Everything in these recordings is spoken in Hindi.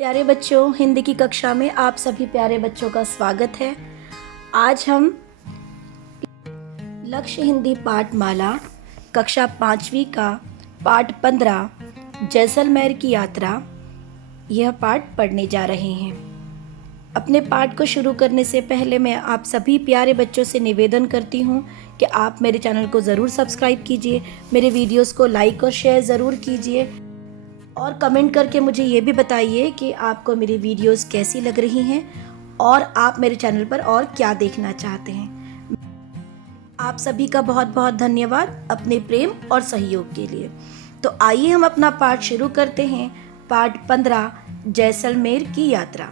प्यारे बच्चों, हिंदी की कक्षा में आप सभी प्यारे बच्चों का स्वागत है। आज हम लक्ष्य हिंदी पाठमाला कक्षा 5वीं का पाठ 15 जैसलमेर की यात्रा यह पाठ पढ़ने जा रहे हैं। अपने पाठ को शुरू करने से पहले मैं आप सभी प्यारे बच्चों से निवेदन करती हूँ कि आप मेरे चैनल को ज़रूर सब्सक्राइब कीजिए, मेरे वीडियोस को लाइक और शेयर ज़रूर कीजिए और कमेंट करके मुझे ये भी बताइए कि आपको मेरी वीडियोस कैसी लग रही हैं और आप मेरे चैनल पर और क्या देखना चाहते हैं। आप सभी का बहुत बहुत धन्यवाद अपने प्रेम और सहयोग के लिए। तो आइए हम अपना पाठ शुरू करते हैं। पाठ 15 जैसलमेर की यात्रा।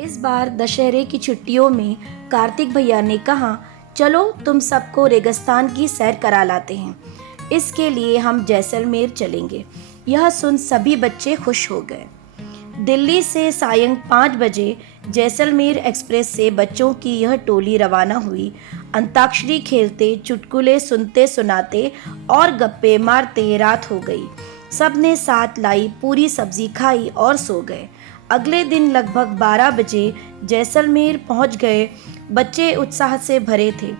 इस बार दशहरे की छुट्टियों में कार्तिक भैया ने कहा, चलो तुम सबको रेगिस्तान की सैर करा लाते हैं। इसके लिए हम जैसलमेर चलेंगे। यह सुन सभी बच्चे खुश हो गए। दिल्ली से सायं 5 बजे जैसलमेर एक्सप्रेस से बच्चों की यह टोली रवाना हुई। अंताक्षरी खेलते, चुटकुले सुनते सुनाते और गप्पे मारते रात हो गई। सबने साथ लाई पूरी सब्जी खाई और सो गए। अगले दिन लगभग 12 बजे जैसलमेर पहुंच गए। बच्चे उत्साह से भरे थे।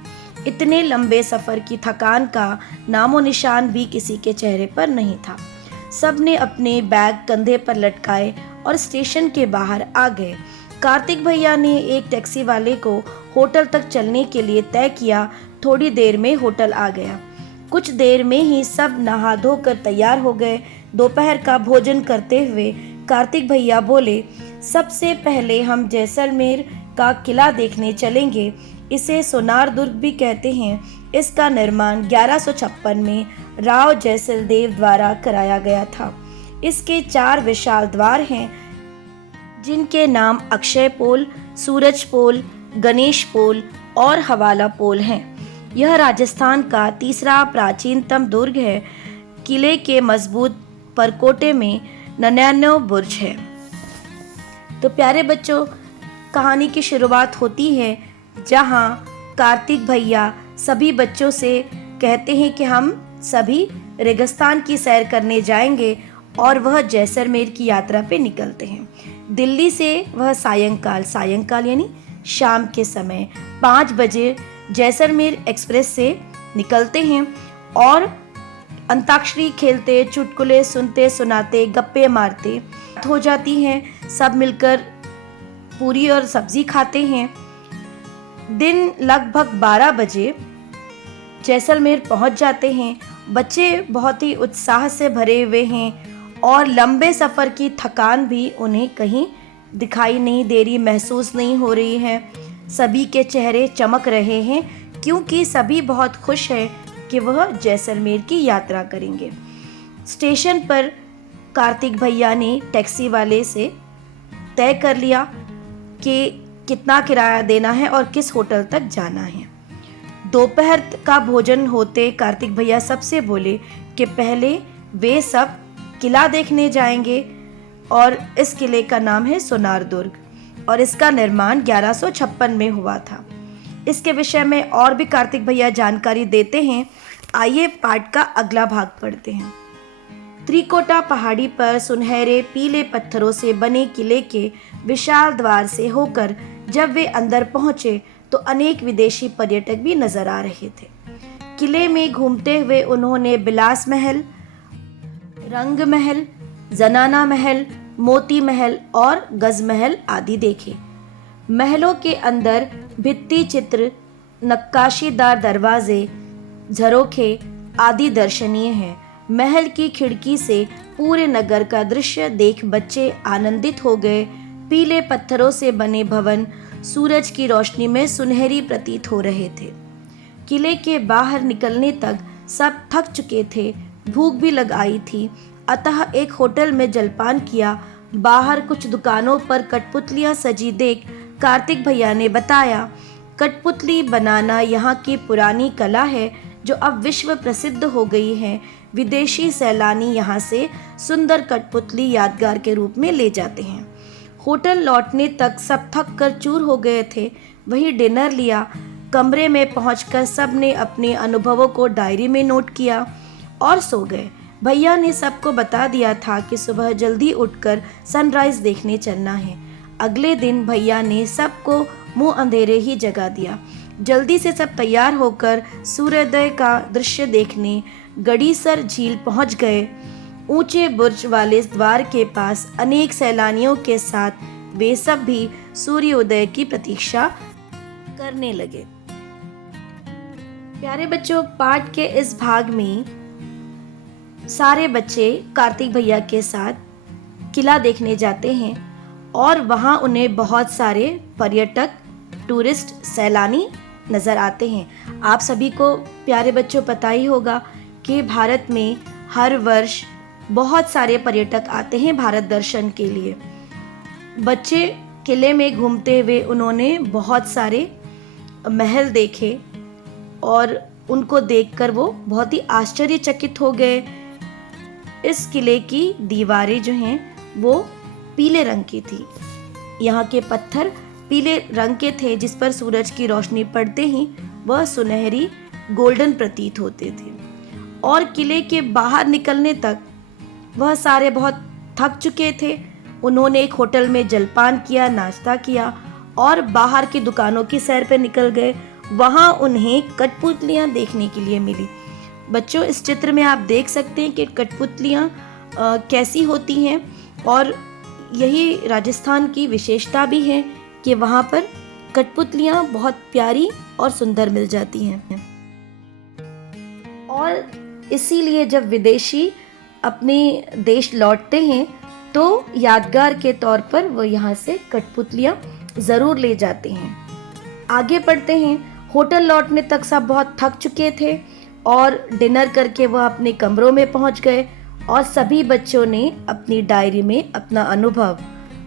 इतने लंबे सफ़र की थकान का नामो निशान भी किसी के चेहरे पर नहीं था। सब ने अपने बैग कंधे पर लटकाए और स्टेशन के बाहर आ गए। कार्तिक भैया ने एक टैक्सी वाले को होटल तक चलने के लिए तय किया। थोड़ी देर में होटल आ गया। कुछ देर में ही सब नहा धोकर तैयार हो गए। दोपहर का भोजन करते हुए कार्तिक भैया बोले, सबसे पहले हम जैसलमेर का किला देखने चलेंगे। इसे सोनार दुर्ग भी कहते हैं। इसका निर्माण 1156 में राव जैसलदेव द्वारा कराया गया था। इसके 4 विशाल द्वार हैं, जिनके नाम अक्षय पोल, सूरज पोल, गणेश पोल और हवाला पोल हैं। यह राजस्थान का तीसरा प्राचीनतम दुर्ग है। किले के मजबूत परकोटे में 99 बुर्ज है। तो प्यारे बच्चों, कहानी की शुरुआत होती है जहां कार्तिक भैया सभी बच्चों से कहते हैं कि हम सभी रेगिस्तान की सैर करने जाएंगे और वह जैसलमेर की यात्रा पे निकलते हैं। दिल्ली से वह सायंकाल यानी शाम के समय 5 बजे जैसलमेर एक्सप्रेस से निकलते हैं और अंताक्षरी खेलते, चुटकुले सुनते सुनाते, गप्पे मारते हो जाती हैं। सब मिलकर पूरी और सब्जी खाते हैं। दिन लगभग 12 बजे जैसलमेर पहुंच जाते हैं। बच्चे बहुत ही उत्साह से भरे हुए हैं और लंबे सफ़र की थकान भी उन्हें कहीं दिखाई नहीं दे रही, महसूस नहीं हो रही है। सभी के चेहरे चमक रहे हैं क्योंकि सभी बहुत खुश हैं कि वह जैसलमेर की यात्रा करेंगे। स्टेशन पर कार्तिक भैया ने टैक्सी वाले से तय कर लिया कि कितना किराया देना है और किस होटल तक जाना है। दोपहर का भोजन होते कार्तिक भैया सबसे बोले कि पहले वे सब किला देखने जाएंगे और इस किले का नाम है सोनार दुर्ग और इसका निर्माण 1156 में हुआ था। इसके विषय में और भी कार्तिक भैया जानकारी देते हैं। आइए पाठ का अगला भाग पढ़ते हैं। त्रिकोटा पहाड़ी पर सुनहरे पीले पत्थरों से बने किले के विशाल द्वार से होकर जब वे अंदर पहुंचे तो अनेक विदेशी पर्यटक भी नजर आ रहे थे। किले में घूमते हुए उन्होंने बिलास महल, रंग महल, जनाना महल, मोती महल और गज महल आदि देखे। महलों के अंदर भित्ति चित्र, नक्काशीदार दरवाजे, झरोखे आदि दर्शनीय हैं। महल की खिड़की से पूरे नगर का दृश्य देख बच्चे आनंदित हो गए। पीले पत्थरों से बने भवन सूरज की रोशनी में सुनहरी प्रतीत हो रहे थे। किले के बाहर निकलने तक सब थक चुके थे, भूख भी लग आई थी, अतः एक होटल में जलपान किया। बाहर कुछ दुकानों पर कठपुतलियां सजी देख कार्तिक भैया ने बताया, कठपुतली बनाना यहाँ की पुरानी कला है जो अब विश्व प्रसिद्ध हो गई है। विदेशी सैलानी यहाँ से सुंदर कठपुतली यादगार के रूप में ले जाते हैं। होटल लौटने तक सब थक कर चूर हो गए थे। वहीं डिनर लिया। कमरे में पहुंचकर सब ने अपने अनुभवों को डायरी में नोट किया और सो गए। भैया ने सबको बता दिया था कि सुबह जल्दी उठकर सनराइज देखने चलना है। अगले दिन भैया ने सबको मुंह अंधेरे ही जगा दिया। जल्दी से सब तैयार होकर सूर्योदय का दृश्य देखने गड़ीसर झील पहुंच गए। ऊंचे बुर्ज वाले द्वार के पास अनेक सैलानियों के साथ वे सब भी सूर्योदय की प्रतीक्षा करने लगे। प्यारे बच्चों, पाठ के इस भाग में सारे बच्चे कार्तिक भैया के साथ किला देखने जाते हैं और वहाँ उन्हें बहुत सारे पर्यटक, टूरिस्ट, सैलानी नज़र आते हैं। आप सभी को प्यारे बच्चों पता ही होगा कि भारत में हर वर्ष बहुत सारे पर्यटक आते हैं भारत दर्शन के लिए। बच्चे किले में घूमते हुए उन्होंने बहुत सारे महल देखे और उनको देखकर वो बहुत ही आश्चर्यचकित हो गए। इस किले की दीवारें जो हैं वो पीले रंग की थी। यहाँ के पत्थर पीले रंग के थे, जिस पर सूरज की रोशनी पड़ते ही वह सुनहरी गोल्डन प्रतीत होते थे। और किले के बाहर निकलने तक वह सारे बहुत थक चुके थे। उन्होंने एक होटल में जलपान किया, नाश्ता किया और बाहर की दुकानों की सैर पर निकल गए। वहाँ उन्हें कठपुतलियाँ देखने के लिए मिली। बच्चों, इस चित्र में आप देख सकते हैं कि कठपुतलियाँ कैसी होती हैं और यही राजस्थान की विशेषता भी है कि वहाँ पर कठपुतलियाँ बहुत प्यारी और सुंदर मिल जाती हैं। और इसीलिए जब विदेशी अपने देश लौटते हैं तो यादगार के तौर पर वो यहाँ से कठपुतलियाँ ज़रूर ले जाते हैं। आगे बढ़ते हैं। होटल लौटने तक सब बहुत थक चुके थे और डिनर करके वह अपने कमरों में पहुंच गए और सभी बच्चों ने अपनी डायरी में अपना अनुभव,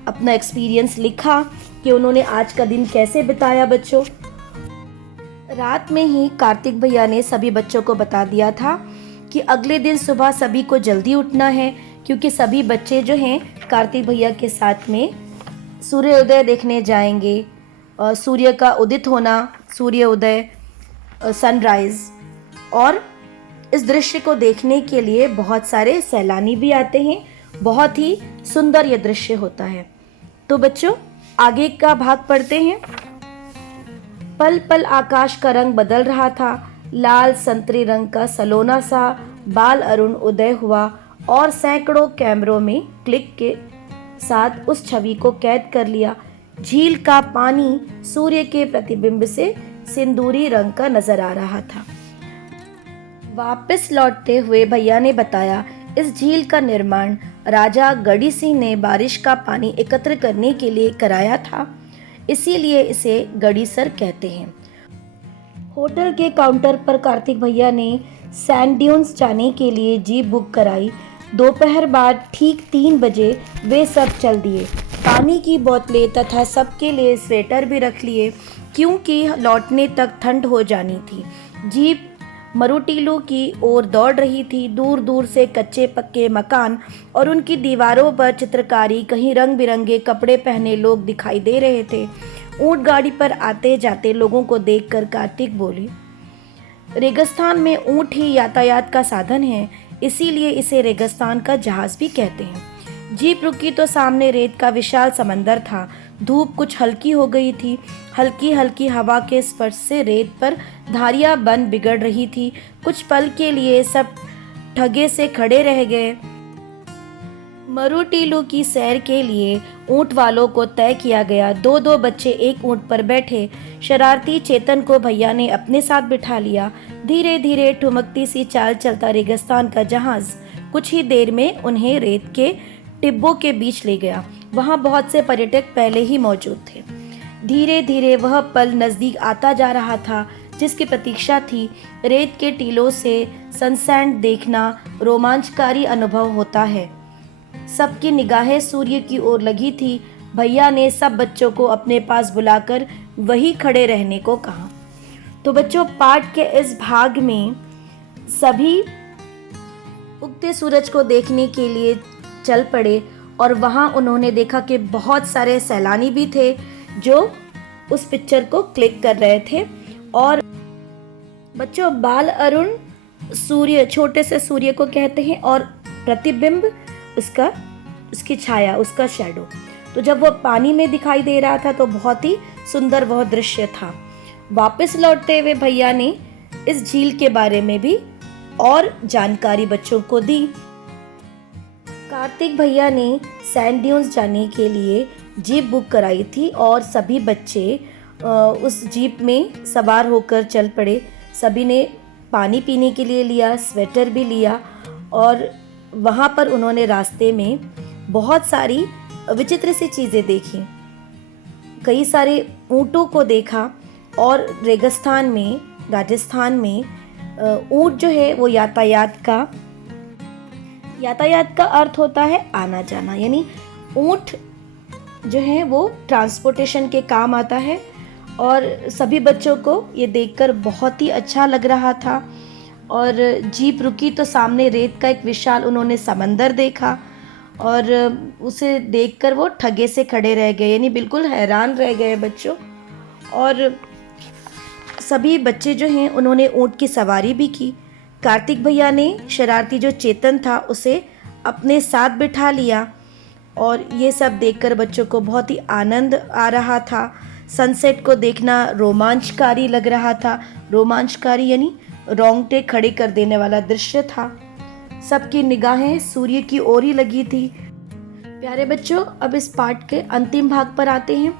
अपना एक्सपीरियंस लिखा कि उन्होंने आज का दिन कैसे बिताया। बच्चों, रात में ही कार्तिक भैया ने सभी बच्चों को बता दिया था कि अगले दिन सुबह सभी को जल्दी उठना है, क्योंकि सभी बच्चे जो हैं कार्तिक भैया के साथ में सूर्योदय देखने जाएंगे। सूर्य का उदित होना, सूर्योदय, सनराइज, और इस दृश्य को देखने के लिए बहुत सारे सैलानी भी आते हैं। बहुत ही सुंदर यह दृश्य होता है। तो बच्चों, आगे का भाग पढ़ते हैं। पल पल आकाश का रंग बदल रहा था। लाल संतरी रंग का सलोना सा बाल अरुण उदय हुआ और सैकड़ों कैमरों में क्लिक के साथ उस छवि को कैद कर लिया। झील का पानी सूर्य के प्रतिबिंब से सिंदूरी रंग का नजर आ रहा था। वापस लौटते हुए भैया ने बताया, इस झील का निर्माण राजा गढ़ी सिंह ने बारिश का पानी एकत्र करने के लिए कराया था, इसीलिए इसे गढ़ीसर कहते हैं। होटल के काउंटर पर कार्तिक भैया ने सैंड ड्यून्स जाने के लिए जीप बुक कराई। दोपहर बाद ठीक 3 बजे वे सब चल दिए। पानी की बोतलें तथा सबके लिए स्वेटर भी रख लिए, क्योंकि लौटने तक ठंड हो जानी थी। जीप मरुटीलू की ओर दौड़ रही थी। दूर दूर से कच्चे पक्के मकान और उनकी दीवारों पर चित्रकारी, कहीं रंग बिरंगे कपड़े पहने लोग दिखाई दे रहे थे। ऊंट गाड़ी पर आते जाते लोगों को देखकर कार्तिक बोले, रेगिस्तान में ऊंट ही यातायात का साधन है, इसीलिए इसे रेगिस्तान का जहाज भी कहते हैं। जीप रुकी तो सामने रेत का विशाल समंदर था। धूप कुछ हल्की हो गई थी। हल्की हल्की हवा के स्पर्श से रेत पर धारियां बन बिगड़ रही थी। कुछ पल के लिए सब ठगे से खड़े रह गए। मरुटीलू की सैर के लिए ऊंट वालों को तय किया गया। 2-2 बच्चे एक ऊंट पर बैठे। शरारती चेतन को भैया ने अपने साथ बिठा लिया। धीरे धीरे ठुमकती सी चाल चलता रेगिस्तान का जहाज कुछ ही देर में उन्हें रेत के टिब्बों के बीच ले गया। वहाँ बहुत से पर्यटक पहले ही मौजूद थे। धीरे धीरे वह पल नजदीक आता जा रहा था जिसकी प्रतीक्षा थी। रेत के टीलों से सनसेट देखना रोमांचकारी अनुभव होता है। सबकी निगाहें सूर्य की ओर लगी थी। भैया ने सब बच्चों को अपने पास बुलाकर वहीं खड़े रहने को कहा। तो बच्चों, पाठ के इस भाग में सभी उगते सूरज को देखने के लिए चल पड़े और वहाँ उन्होंने देखा कि बहुत सारे सैलानी भी थे जो उस पिक्चर को क्लिक कर रहे थे। और बच्चों, बाल अरुण सूर्य, छोटे से सूर्य को कहते हैं, और प्रतिबिंब उसका, उसकी छाया, उसका शैडो। तो जब वो पानी में दिखाई दे रहा था तो बहुत ही सुंदर वह दृश्य था। वापस लौटते हुए भैया ने इस झील के बारे में भी और जानकारी बच्चों को दी। कार्तिक भैया ने सैंड ड्यून्स जाने के लिए जीप बुक कराई थी और सभी बच्चे उस जीप में सवार होकर चल पड़े। सभी ने पानी पीने के लिए लिया, स्वेटर भी लिया, और वहाँ पर उन्होंने रास्ते में बहुत सारी विचित्र सी चीज़ें देखी। कई सारे ऊँटों को देखा, और रेगिस्तान में, राजस्थान में ऊँट जो है वो यातायात का अर्थ होता है आना जाना, यानी ऊँट जो है वो ट्रांसपोर्टेशन के काम आता है। और सभी बच्चों को ये देखकर बहुत ही अच्छा लग रहा था। और जीप रुकी तो सामने रेत का एक विशाल उन्होंने समंदर देखा, और उसे देखकर वो ठगे से खड़े रह गए, यानी बिल्कुल हैरान रह गए बच्चों। और सभी बच्चे जो हैं उन्होंने ऊँट की सवारी भी की। कार्तिक भैया ने शरारती जो चेतन था उसे अपने साथ बिठा लिया, और ये सब देखकर बच्चों को बहुत ही आनंद आ रहा था। सनसेट को देखना रोमांचकारी लग रहा था। रोमांचकारी यानी रोंगटे खड़े कर देने वाला दृश्य था। सबकी निगाहें सूर्य की ओर ही लगी थी। प्यारे बच्चों, अब इस पाठ के अंतिम भाग पर आते हैं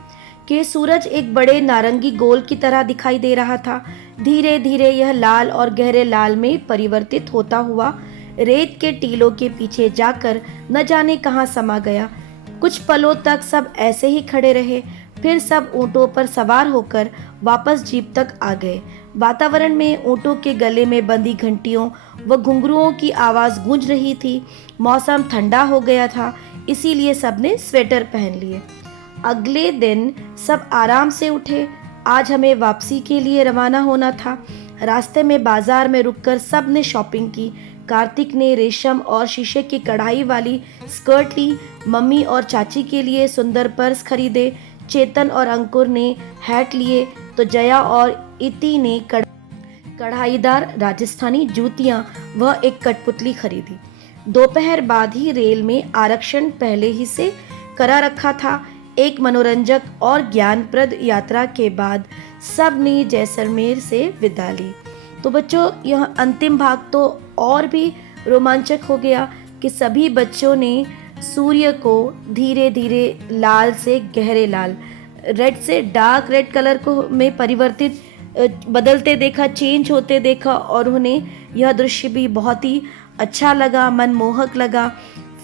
कि सूरज एक बड़े नारंगी गोल की तरह दिखाई दे रहा था। धीरे धीरे यह लाल और गहरे लाल में परिवर्तित होता हुआ रेत के टीलों के पीछे जाकर न जाने कहां समा गया। कुछ पलों तक सब ऐसे ही खड़े रहे, फिर सब ऊँटों पर सवार होकर वापस जीप तक आ गए। वातावरण में ऊँटों के गले में बंधी घंटियों व घुंघरुओं की आवाज़ गूंज रही थी। मौसम ठंडा हो गया था, इसीलिए सबने स्वेटर पहन लिए। अगले दिन सब आराम से उठे। आज हमें वापसी के लिए रवाना होना था। रास्ते में बाजार में रुककर सब ने शॉपिंग की। कार्तिक ने रेशम और शीशे की कढ़ाई वाली स्कर्ट ली। मम्मी और चाची के लिए सुंदर पर्स खरीदे। चेतन और अंकुर ने हैट लिए, तो जया और इति ने कढ़ाईदार राजस्थानी जूतियां व एक कठपुतली खरीदी। दोपहर बाद ही रेल में आरक्षण पहले ही से करा रखा था। एक मनोरंजक और ज्ञानप्रद यात्रा के बाद सब ने जैसलमेर से विदा ली। तो बच्चों, यह अंतिम भाग तो और भी रोमांचक हो गया कि सभी बच्चों ने सूर्य को धीरे धीरे लाल से गहरे लाल, रेड से डार्क रेड कलर को में परिवर्तित बदलते देखा, चेंज होते देखा, और उन्हें यह दृश्य भी बहुत ही अच्छा लगा, मनमोहक लगा।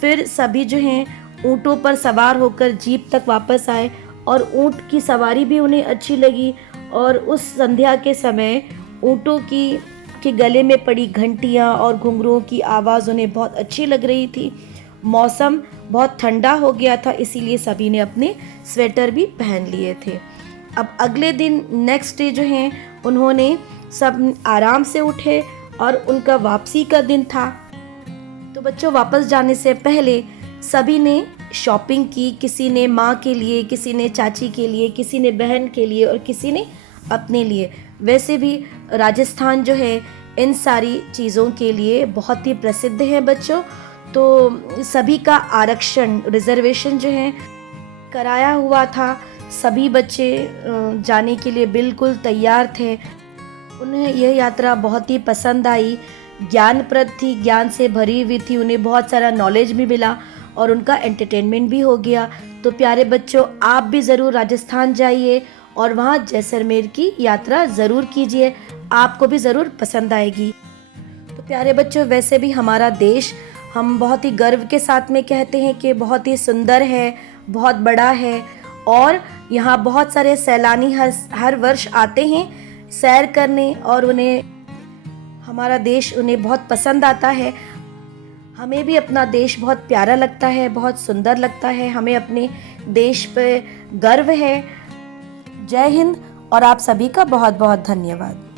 फिर सभी जो हैं ऊँटों पर सवार होकर जीप तक वापस आए, और ऊँट की सवारी भी उन्हें अच्छी लगी। और उस संध्या के समय ऊँटों के गले में पड़ी घंटियाँ और घुंघरुओं की आवाज़ उन्हें बहुत अच्छी लग रही थी। मौसम बहुत ठंडा हो गया था, इसीलिए सभी ने अपने स्वेटर भी पहन लिए थे। अब अगले दिन नेक्स्ट डे जो हैं उन्होंने सब आराम से उठे, और उनका वापसी का दिन था। तो बच्चों, वापस जाने से पहले सभी ने शॉपिंग की। किसी ने माँ के लिए, किसी ने चाची के लिए, किसी ने बहन के लिए, और किसी ने अपने लिए। वैसे भी राजस्थान जो है इन सारी चीज़ों के लिए बहुत ही प्रसिद्ध है बच्चों। तो सभी का आरक्षण, रिजर्वेशन जो है कराया हुआ था। सभी बच्चे जाने के लिए बिल्कुल तैयार थे। उन्हें यह यात्रा बहुत ही पसंद आई, ज्ञानप्रद थी, ज्ञान से भरी हुई थी। उन्हें बहुत सारा नॉलेज भी मिला और उनका एंटरटेनमेंट भी हो गया। तो प्यारे बच्चों, आप भी ज़रूर राजस्थान जाइए और वहाँ जैसलमेर की यात्रा ज़रूर कीजिए, आपको भी ज़रूर पसंद आएगी। तो प्यारे बच्चों, वैसे भी हमारा देश, हम बहुत ही गर्व के साथ में कहते हैं कि बहुत ही सुंदर है, बहुत बड़ा है, और यहाँ बहुत सारे सैलानी हर वर्ष आते हैं सैर करने, और उन्हें हमारा देश उन्हें बहुत पसंद आता है। हमें भी अपना देश बहुत प्यारा लगता है, बहुत सुंदर लगता है। हमें अपने देश पे गर्व है। जय हिंद, और आप सभी का बहुत बहुत धन्यवाद।